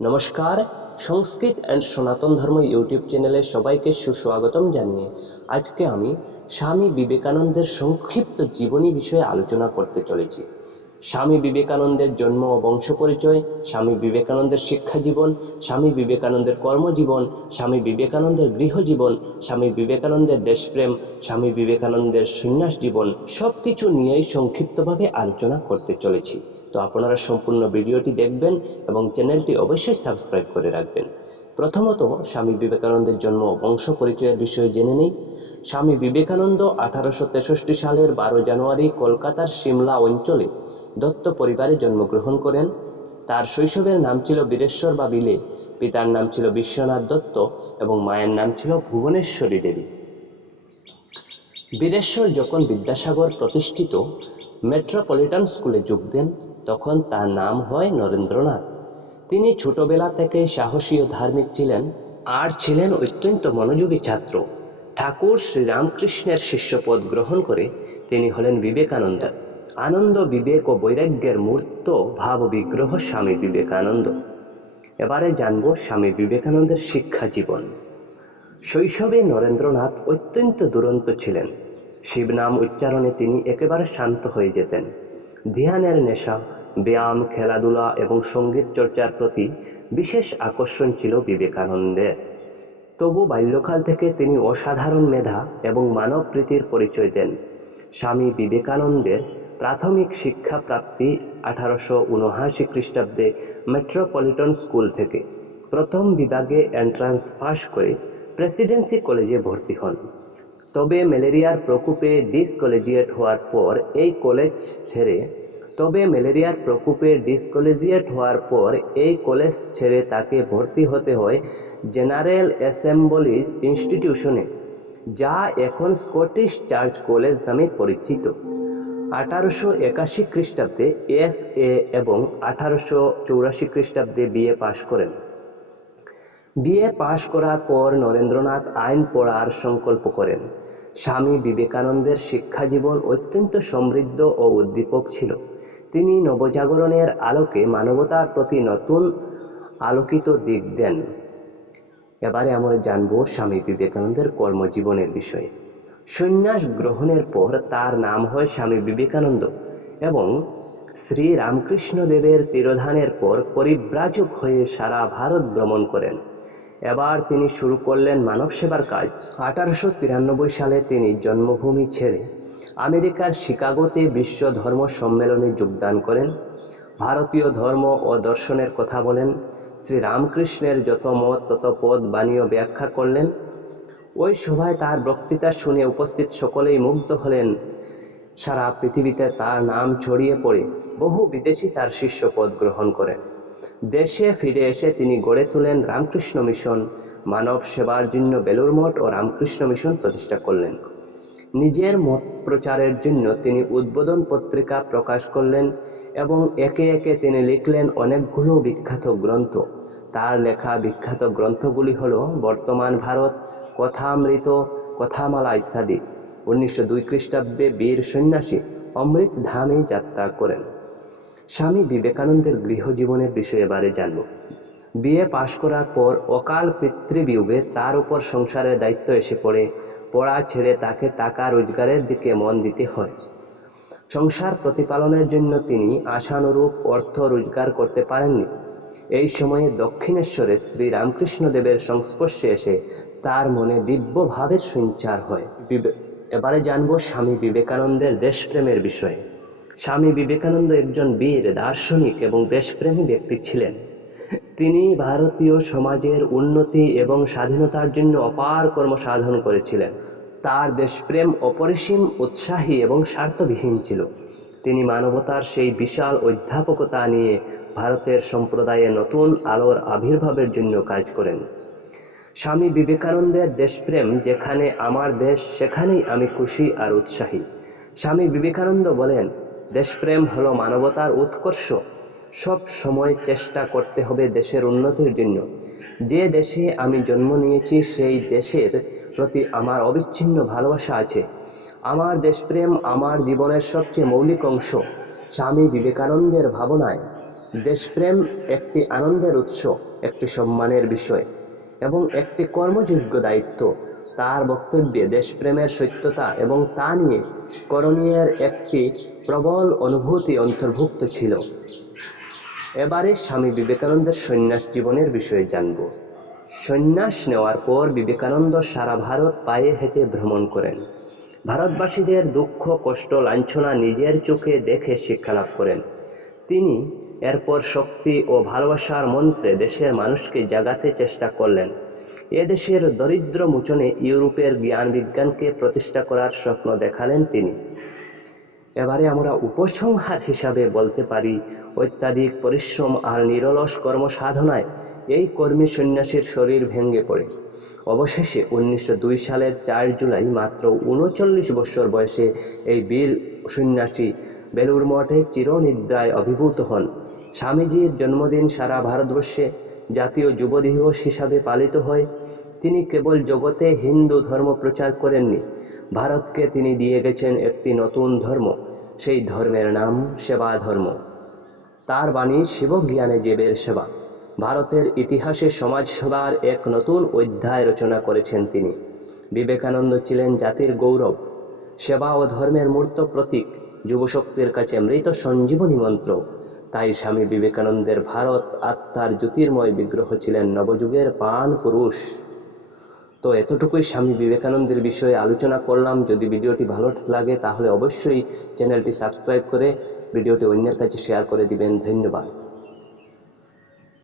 নমস্কার, সংস্কৃত অ্যান্ড সনাতন ধর্ম ইউটিউব চ্যানেলে সবাইকে সুস্বাগতম জানিয়ে আজকে আমি স্বামী বিবেকানন্দের সংক্ষিপ্ত জীবনী বিষয়ে আলোচনা করতে চলেছি। স্বামী বিবেকানন্দের জন্ম ও বংশ পরিচয়, স্বামী বিবেকানন্দের শিক্ষা জীবন, স্বামী বিবেকানন্দের কর্মজীবন, স্বামী বিবেকানন্দের গৃহজীবন স্বামী বিবেকানন্দের দেশপ্রেম, স্বামী বিবেকানন্দের সন্ন্যাস জীবন সব কিছু নিয়েই সংক্ষিপ্তভাবে আলোচনা করতে চলেছি। তো আপনারা সম্পূর্ণ ভিডিওটি দেখবেন এবং চ্যানেলটি অবশ্যই সাবস্ক্রাইব করে রাখবেন। প্রথমত, স্বামী বিবেকানন্দের জন্ম বংশ পরিচয়ের বিষয়ে জেনে নেই। স্বামী বিবেকানন্দ আঠারোশো তেষট্টি সালের বারো জানুয়ারি কলকাতার সিমলা অঞ্চলে দত্ত পরিবারে জন্মগ্রহণ করেন। তার শৈশবের নাম ছিল বীরেশ্বর বা বিলে, পিতার নাম ছিল বিশ্বনাথ দত্ত এবং মায়ের নাম ছিল ভুবনেশ্বরী দেবী। বীরেশ্বর যখন বিদ্যাসাগর প্রতিষ্ঠিত, মেট্রোপলিটন স্কুলে যোগ দেন। তখন তার নাম হয় নরেন্দ্রনাথ। তিনি ছোটবেলা থেকে সাহসী ও ধার্মিক ছিলেন, আর ছিলেন অত্যন্ত মনোযোগী ছাত্র। ঠাকুর শ্রীরামকৃষ্ণের শিষ্যপদ গ্রহণ করে তিনি হলেন বিবেকানন্দ। আনন্দ, বিবেক ও বৈরাগ্যের মূর্ত, ভাব বিগ্রহ স্বামী বিবেকানন্দ। এবারে জানব স্বামী বিবেকানন্দের শিক্ষা জীবন। শৈশবে নরেন্দ্রনাথ অত্যন্ত দুরন্ত ছিলেন। শিবনাম উচ্চারণে তিনি একেবারে শান্ত হয়ে যেতেন। ধ্যানের নেশা, ব্যায়াম, খেলাধুলা এবং সংগীত চর্চার প্রতি বিশেষ আকর্ষণ ছিল বিবেকানন্দের। তবু বাল্যকাল থেকে তিনি অসাধারণ মেধা এবং মানব প্রীতির পরিচয় দেন। স্বামী বিবেকানন্দের প্রাথমিক শিক্ষা প্রাপ্তি আঠারোশো উনআশি খ্রিস্টাব্দে মেট্রোপলিটন স্কুল থেকে। প্রথম বিভাগে এন্ট্রান্স পাশ করে প্রেসিডেন্সি কলেজে ভর্তি হন। তবে ম্যালেরিয়ার প্রকোপে ডিসকলেজিয়েট হওয়ার পর এই কলেজ ছেড়ে, তবে ম্যালেরিয়ার প্রকোপে ডিসকলেজিয়েট হওয়ার পর এই কলেজ ছেড়ে তাকে ভর্তি হতে হয় জেনারেল অ্যাসেম্বলিজ ইনস্টিটিউশনে, যা এখন স্কটিশ চার্চ কলেজ নামে পরিচিত। আঠারোশো একাশি খ্রিস্টাব্দে এফ এ এবং আঠারোশো চৌরাশি খ্রিস্টাব্দে বিএ পাশ করেন। বিএ পাশ করার পর নরেন্দ্রনাথ আইন পড়ার সংকল্প করেন। স্বামী বিবেকানন্দের শিক্ষা জীবন অত্যন্ত সমৃদ্ধ ও উদ্দীপক ছিল। তিনি নবজাগরণের আলোকে মানবতার প্রতি নতুন আলোকিত দিক দেন। এবারে আমরা জানব স্বামী বিবেকানন্দের কর্মজীবনের বিষয়ে। সন্ন্যাস গ্রহণের পর তার নাম হয় স্বামী বিবেকানন্দ এবং শ্রী রামকৃষ্ণদেবের তিরোধানের পর পরিব্রাজক হয়ে সারা ভারত ভ্রমণ করেন। এবার তিনি শুরু করলেন মানব সেবার কাজ। আঠারোশো তিরানব্বই সালে তিনি জন্মভূমি ছেড়ে আমেরিকার শিকাগোতে বিশ্ব ধর্ম সম্মেলনে যোগদান করেন। ভারতীয় ধর্ম ও দর্শনের কথা বলেন। শ্রী রামকৃষ্ণের যত মত, তত পদ বাণীয় ব্যাখ্যা করলেন। ওই সভায় তার বক্তৃতা শুনে উপস্থিত সকলেই মুগ্ধ হলেন। সারা পৃথিবীতে তার নাম ছড়িয়ে পড়ে বহু বিদেশি তার শিষ্য পদ গ্রহণ করেন। দেশে ফিরে এসে তিনি গড়ে তোলেন রামকৃষ্ণ মিশন। মানব সেবার জন্য বেলুর মঠ ও রামকৃষ্ণ মিশন প্রতিষ্ঠা করলেন। নিজের মত প্রচারের জন্য তিনি উদ্বোধন পত্রিকা প্রকাশ করলেন এবং একে একে তিনি লিখলেন অনেকগুলো বিখ্যাত গ্রন্থ। তার লেখা বিখ্যাত গ্রন্থগুলি হল বর্তমান ভারত, কথামৃত, কথামালা ইত্যাদি। উনিশশো দুই খ্রিস্টাব্দে বীর সন্ন্যাসী অমৃত ধামে যাত্রা করেন। স্বামী বিবেকানন্দের গৃহজীবনের বিষয়ে এবারে জানব। বিয়ে পাশ করার পর অকাল পিতৃবিয়োগে তার উপর সংসারের দায়িত্ব এসে পড়ে, পড়া ছেড়ে তাকে টাকা রোজগারের দিকে মন দিতে হয়। সংসার প্রতিপালনের জন্য তিনি আশানুরূপ অর্থ রোজগার করতে পারেননি। এই সময়ে দক্ষিণেশ্বরে শ্রী রামকৃষ্ণদেবের সংস্পর্শে এসে তার মনে দিব্য ভাবের সঞ্চার হয়। এবারে জানব স্বামী বিবেকানন্দের দেশপ্রেমের বিষয়ে। স্বামী বিবেকানন্দ একজন বীর, দার্শনিক এবং দেশপ্রেমী ব্যক্তি ছিলেন। তিনি ভারতীয় সমাজের উন্নতি এবং স্বাধীনতার জন্য অপার কর্ম সাধন করেছিলেন। তার দেশপ্রেম অপরিসীম, উৎসাহী এবং স্বার্থবিহীন ছিল। তিনি মানবতার সেই বিশাল অধ্যাপকতা নিয়ে ভারতের সম্প্রদায়ে নতুন আলোর আবির্ভাবের জন্য কাজ করেন। স্বামী বিবেকানন্দের দেশপ্রেম, যেখানে আমার দেশ, সেখানেই আমি খুশি আর উৎসাহী। স্বামী বিবেকানন্দ বলেন দেশপ্রেম হলো মানবতার উৎকর্ষ। সব সময় চেষ্টা করতে হবে দেশের উন্নতির জন্য। যে দেশে আমি জন্ম নিয়েছি, সেই দেশের প্রতি আমার অবিচ্ছিন্ন ভালোবাসা আছে। আমার দেশপ্রেম আমার জীবনের সবচেয়ে মৌলিক অংশ, স্বামী বিবেকানন্দের ভাবনায়। দেশপ্রেম একটি আনন্দের উৎস, একটি সম্মানের বিষয় এবং একটি কর্মযোগ্য দায়িত্ব। তার বক্তব্যে দেশপ্রেমের সত্যতা এবং তা নিয়ে করণীয়ের একটি প্রবল অনুভূতি অন্তর্ভুক্ত ছিল। এবারে স্বামী বিবেকানন্দের সন্ন্যাস জীবনের বিষয়ে জানব। সন্ন্যাস নেওয়ার পর বিবেকানন্দ সারা ভারত পায়ে হেঁটে ভ্রমণ করেন। ভারতবাসীদের দুঃখ, কষ্ট, লাঞ্ছনা নিজের চোখে দেখে শিক্ষালাভ করেন। তিনি এরপর শক্তি ও ভালোবাসার মন্ত্রে দেশের মানুষকে জাগাতে চেষ্টা করলেন। এ দেশের দরিদ্র মোচনে ইউরোপের জ্ঞান বিজ্ঞানকে প্রতিষ্ঠা করার স্বপ্ন দেখালেন তিনি। এবারে আমরা উপসংহার হিসাবে বলতে পারি, অত্যাধিক পরিশ্রম আর নিরলস কর্মসাধনায় এই কর্মী সন্ন্যাসীর শরীর ভেঙে পড়ে। অবশেষে উনিশশো দুই সালের চার জুলাই মাত্র উনচল্লিশ বছর বয়সে এই বীর সন্ন্যাসী বেলুর মঠে চিরনিদ্রায় অভিভূত হন। স্বামীজির জন্মদিন সারা ভারতবর্ষে জাতীয় যুব দিবস হিসাবে পালিত হয়। তিনি কেবল জগতে হিন্দু ধর্ম প্রচার করেননি, ভারতকে তিনি দিয়ে গেছেন একটি নতুন ধর্ম, সেই ধর্মের নাম সেবা ধর্ম। তার বাণী শিবজ্ঞানে জীবের সেবা। ভারতের ইতিহাসে সমাজ সেবার এক নতুন অধ্যায় রচনা করেছেন তিনি। বিবেকানন্দ ছিলেন জাতির গৌরব। সেবা ও ধর্মের মূর্ত প্রতীক, যুবশক্তির কাছে মৃত সঞ্জীবনী মন্ত্র। তাই স্বামী বিবেকানন্দের ভারত আত্মার জ্যোতির্ময় বিগ্রহ ছিলেন নবযুগের পান পুরুষ। তো এতটুকুই স্বামী বিবেকানন্দের বিষয়ে আলোচনা করলাম। যদি ভিডিওটি ভালো লাগে তাহলে অবশ্যই চ্যানেলটি সাবস্ক্রাইব করে ভিডিওটি অন্যের কাছে শেয়ার করে দিবেন। ধন্যবাদ।